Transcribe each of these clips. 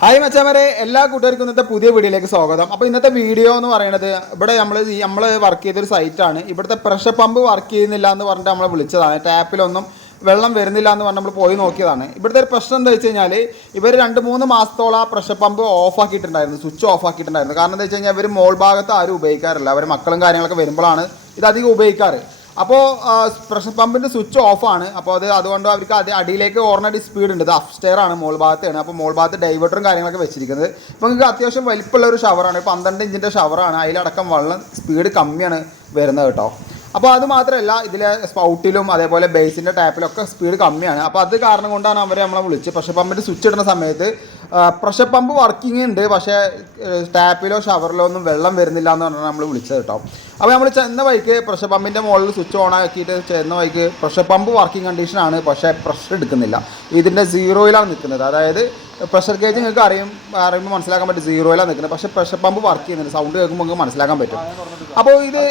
Hi മച്ചാമാരെ, എല്ലാ കൂട്ടുകാർക്കും ഇന്നത്തെ പുതിയ വീഡിയോയിലേക്ക് സ്വാഗതം. അപ്പോൾ ഇന്നത്തെ വീഡിയോ എന്ന് പറയുന്നത് ഇവിടെ നമ്മൾ വർക്ക് ചെയ്തൊരു സൈറ്റാണ്. ഇവിടുത്തെ പ്രഷർ പമ്പ് വർക്ക് ചെയ്യുന്നില്ല എന്ന് പറഞ്ഞിട്ട് നമ്മളെ വിളിച്ചതാണ്. ടാപ്പിലൊന്നും വെള്ളം വരുന്നില്ല എന്ന് പറഞ്ഞ് നമ്മൾ പോയി നോക്കിയതാണ്. ഇവിടുത്തെ ഒരു പ്രശ്നം എന്താ വെച്ച് കഴിഞ്ഞാൽ ഇവർ 2-3 മാസത്തോളം ആ പ്രഷർ പമ്പ് ഓഫ് ആക്കിയിട്ടുണ്ടായിരുന്നു, സ്വിച്ച് ഓഫ് ആക്കിയിട്ടുണ്ടായിരുന്നു. കാരണം എന്താ വെച്ച് കഴിഞ്ഞാൽ ഇവർ മോൾ ഭാഗത്ത് ആരും ഉപയോഗിക്കാറില്ല. അവർ മക്കളും കാര്യങ്ങളൊക്കെ വരുമ്പോഴാണ് ഇതധികം ഉപയോഗിക്കാറ്. അപ്പോൾ പ്രഷർ പമ്പിൻ്റെ സ്വിച്ച് ഓഫാണ്. അപ്പോൾ അതുകൊണ്ട് അവർക്ക് അടിയിലേക്ക് ഓൾറെഡി സ്പീഡ് ഉണ്ട്. ഇത് അപ്പ് സ്റ്റെയർ ആണ്, മോൾ ഭാഗത്താണ്. അപ്പോൾ മോൾ ഭാഗത്ത് ഡൈവേർട്ടറും കാര്യങ്ങളൊക്കെ വെച്ചിരിക്കുന്നത്. ഇപ്പോൾ നിങ്ങൾക്ക് അത്യാവശ്യം വലിപ്പമുള്ള ഒരു ഷവറാണ്, 12 ഇഞ്ചിൻ്റെ ഷവറാണ്. അതിലടക്കം വെള്ളം സ്പീഡ് കമ്മിയാണ് വരുന്നത് കേട്ടോ. അപ്പോൾ അത് മാത്രമല്ല, ഇതിലെ സ്പൗട്ടിലും അതേപോലെ ബേസിൻ്റെ ടാപ്പിലൊക്കെ സ്പീഡ് കമ്മിയാണ്. അപ്പോൾ അത് കാരണം കൊണ്ടാണ് അവരെ നമ്മളെ വിളിച്ച് പ്രഷർ പമ്പിൻ്റെ സ്വിച്ച് ഇടുന്ന സമയത്ത് പ്രഷർ പമ്പ് വർക്കിംഗ് ഉണ്ട്, പക്ഷേ ടാപ്പിലോ ഷവറിലോ ഒന്നും വെള്ളം വരുന്നില്ല എന്ന് പറഞ്ഞാൽ നമ്മൾ വിളിച്ചത് കേട്ടോ. അപ്പോൾ നമ്മൾ ചെന്ന വഴിക്ക് പ്രഷർ പമ്പിൻ്റെ മുകളിൽ സ്വിച്ച് ഓൺ ആക്കിയിട്ട് ചെന്ന വഴിക്ക് പ്രഷർ പമ്പ് വർക്കിംഗ് കണ്ടീഷനാണ്, പക്ഷേ പ്രഷർ എടുക്കുന്നില്ല. ഇതിൻ്റെ സീറോയിലാണ് നിൽക്കുന്നത്. അതായത് പ്രഷർ ഗേജ് നിങ്ങൾക്ക് അറിയുമ്പോൾ മനസ്സിലാക്കാൻ പറ്റും, സീറോയിലാണ് നിൽക്കുന്നത്. പക്ഷേ പ്രഷർ പമ്പ് വർക്ക് ചെയ്യുന്നുണ്ട്. സൗണ്ട് കേൾക്കുമ്പോൾ നിങ്ങൾക്ക് മനസ്സിലാക്കാൻ പറ്റും. അപ്പോൾ ഇത്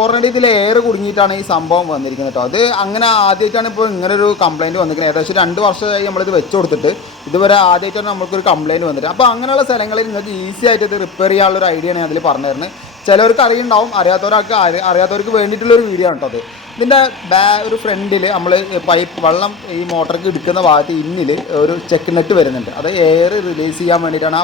ഓൾറെഡി ഇതിൽ എയർ കുടുങ്ങിയിട്ടാണ് ഈ സംഭവം വന്നിരിക്കുന്നത് കേട്ടോ. അത് അങ്ങനെ ആദ്യമായിട്ടാണ് ഇപ്പോൾ ഇങ്ങനൊരു കംപ്ലയിൻറ്റ് വന്നിരിക്കുന്നത്. ഏകദേശം 2 വർഷമായി നമ്മളിത് വെച്ച് കൊടുത്തിട്ട് ഇതുവരെ ആദ്യമായിട്ടാണ് നമുക്കൊരു കംപ്ലയിൻറ്റ് വന്നിട്ട്. അപ്പോൾ അങ്ങനെയുള്ള സ്ഥലങ്ങളിൽ നിങ്ങൾക്ക് ഈസി ആയിട്ട് ഇത് റിപ്പയർ ചെയ്യാനുള്ളൊരു ഐഡിയ ആണ് അതിൽ പറഞ്ഞു തരുന്നത്. ചിലവർക്ക് അറിയുണ്ടാവും, അറിയാത്തവർക്ക് വേണ്ടിയിട്ടുള്ളൊരു വീഡിയോ ആണ് കേട്ടോ അത്. ഇതിൻ്റെ ഒരു ഫ്രണ്ടിൽ നമ്മൾ വെള്ളം ഈ മോട്ടർക്ക് എടുക്കുന്ന ഭാഗത്ത് ഇന്നിൽ ഒരു ചെക്ക് നെറ്റ് വരുന്നുണ്ട്. അത് എയർ റിലീസ് ചെയ്യാൻ വേണ്ടിയിട്ടാണ്.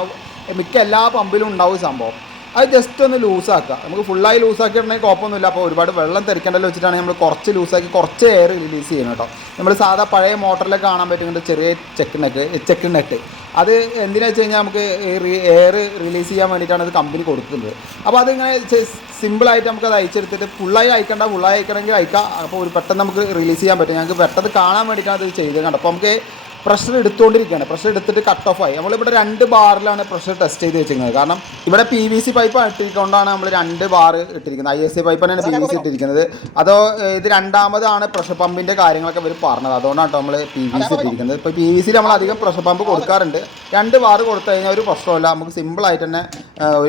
മിക്ക എല്ലാ പമ്പിലും ഉണ്ടാവും സംഭവം. അത് ജസ്റ്റ് ഒന്ന് ലൂസാക്കുക. നമുക്ക് ഫുള്ളായി ലൂസാക്കിയിട്ടുണ്ടെങ്കിൽ കുഴപ്പമൊന്നുമില്ല. അപ്പോൾ ഒരുപാട് വെള്ളം തെറിക്കേണ്ടല്ലോ വെച്ചിട്ടാണ് നമ്മൾ കുറച്ച് ലൂസാക്കി കുറച്ച് എയർ റിലീസ് ചെയ്യുന്നത് കേട്ടോ. നമ്മൾ സാധാ പഴയ മോട്ടറിലൊക്കെ കാണാൻ പറ്റുന്നുണ്ട് ചെറിയ ചെക്ക് നെറ്റ്. അത് എന്തിനാ വെച്ച് കഴിഞ്ഞാൽ നമുക്ക് എയർ റിലീസ് ചെയ്യാൻ വേണ്ടിയിട്ടാണ് അത് കമ്പനി കൊടുക്കുന്നത്. അപ്പോൾ അതിങ്ങനെ സിമ്പിളായിട്ട് നമുക്കത് അയച്ചെടുത്തിട്ട് ഫുള്ളായി അയക്കണമെങ്കിൽ അയക്കാം. അപ്പോൾ പെട്ടെന്ന് നമുക്ക് റിലീസ് ചെയ്യാൻ പറ്റും. ഞങ്ങൾക്ക് പെട്ടെന്ന് കാണാൻ വേണ്ടിയിട്ടാണ് അത് ചെയ്തത് കണ്ടോ. അപ്പോൾ നമുക്ക് പ്രഷർ എടുത്തുകൊണ്ടിരിക്കുകയാണ്. പ്രഷർ എടുത്തിട്ട് കട്ട് ഓഫ് ആയി. നമ്മളിവിടെ 2 ബാറിലാണ് പ്രഷർ ടെസ്റ്റ് ചെയ്ത് വെച്ചിരിക്കുന്നത്. കാരണം ഇവിടെ PVC പൈപ്പ് ഇട്ടിരിക്കൊണ്ടാണ് നമ്മൾ 2 ബാർ ഇട്ടിരിക്കുന്നത്. ISA പൈപ്പാണ് PVC ഇട്ടിരിക്കുന്നത്. അതോ ഇത് രണ്ടാമതാണ് പ്രഷർ പമ്പിൻ്റെ കാര്യങ്ങളൊക്കെ ഇവർ പറഞ്ഞത്. അതുകൊണ്ടാണ് നമ്മൾ PVC ഇട്ടിരിക്കുന്നത്. ഇപ്പോൾ PVCയിൽ നമ്മൾ അധികം പ്രഷർ പമ്പ് കൊടുക്കാറുണ്ട്. 2 ബാർ കൊടുത്തു കഴിഞ്ഞാൽ ഒരു പ്രശ്നമില്ല. നമുക്ക് സിമ്പിളായിട്ട് തന്നെ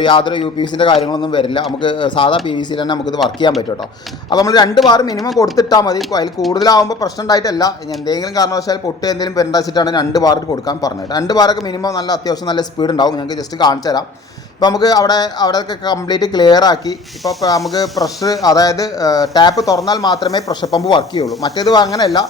യാതൊരു UPVCൻ്റെ കാര്യങ്ങളൊന്നും വരില്ല. നമുക്ക് സാധാ PVCയിൽ തന്നെ നമുക്കിത് വർക്ക് ചെയ്യാൻ പറ്റും കേട്ടോ. അപ്പോൾ നമ്മൾ 2 ബാർ മിനിമം കൊടുത്തിട്ടാൽ മതി. അതിൽ കൂടുതലാകുമ്പോൾ പ്രശ്നം ഉണ്ടായിട്ടല്ല, എന്തെങ്കിലും കാരണവശാൽ പൊട്ടി എന്തെങ്കിലും വരേണ്ട ാണ് 2 ബാർ കൊടുക്കാൻ പറഞ്ഞത്. 2 ബാറൊക്കെ മിനിമം അത്യാവശ്യം നല്ല സ്പീഡ് ഉണ്ടാവും. ഞങ്ങൾക്ക് ജസ്റ്റ് കാണിച്ചു തരാം. ഇപ്പോൾ നമുക്ക് അവിടെയൊക്കെ കംപ്ലീറ്റ് ക്ലിയർ ആക്കി. ഇപ്പോൾ നമുക്ക് പ്രഷർ, അതായത് ടാപ്പ് തുറന്നാൽ മാത്രമേ പ്രഷർ പമ്പ് വർക്ക് ചെയ്യുള്ളൂ. മറ്റേത് അങ്ങനെയല്ല,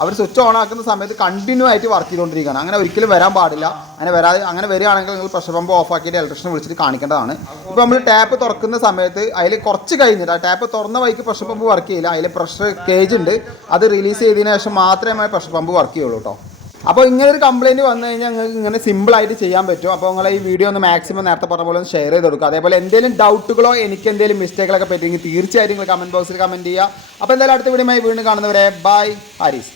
അവർ സ്വിച്ച് ഓൺ ആക്കുന്ന സമയത്ത് കണ്ടിന്യൂ ആയിട്ട് വർക്ക് ചെയ്തുകൊണ്ടിരിക്കുകയാണ്. അങ്ങനെ ഒരിക്കലും വരാൻ പാടില്ല. അങ്ങനെ വരികയാണെങ്കിൽ നിങ്ങൾ പ്രഷർ പമ്പ് ഓഫ് ആക്കിയിട്ട് ഇലക്ട്രീഷ്യനെ വിളിച്ചിട്ട് കാണിക്കേണ്ടതാണ്. ഇപ്പോൾ നമ്മൾ ടാപ്പ് തുറക്കുന്ന സമയത്ത് അതിൽ കുറച്ച് കഴിഞ്ഞിട്ട് ആ ടാപ്പ് തുറന്ന വഴിക്ക് പ്രഷർ പമ്പ് വർക്ക് ചെയ്യില്ല. അതിൽ പ്രഷർ കേജ് ഉണ്ട്, അത് റിലീസ് ചെയ്തതിന് ശേഷം മാത്രമേ പ്രഷർ പമ്പ് വർക്ക് ചെയ്യുള്ളൂ കേട്ടോ. അപ്പോൾ ഇങ്ങനൊരു കംപ്ലയിൻറ്റ് വന്നു കഴിഞ്ഞാൽ നിങ്ങൾക്ക് ഇങ്ങനെ സിമ്പിളായിട്ട് ചെയ്യാൻ പറ്റും. അപ്പോൾ നിങ്ങൾ ഈ വീഡിയോ ഒന്ന് മാക്സിമം നേരത്തെ പറഞ്ഞ പോലെ ഒന്ന് ഷെയർ ചെയ്ത് കൊടുക്കുക. അതേപോലെ എന്തെങ്കിലും ഡൗട്ടുകളോ എനിക്ക് എന്തെങ്കിലും മിസ്റ്റേക്കുകളൊക്കെ പറ്റുമെങ്കിൽ തീർച്ചയായിട്ടും നിങ്ങൾ കമൻറ്റ് ബോക്സിൽ കമൻറ്റ് ചെയ്യുക. അപ്പോൾ എന്തായാലും അടുത്ത വീഡിയോയുമായി വീണ്ടും കാണുന്നവരെ ബൈ ഹാരിസ്.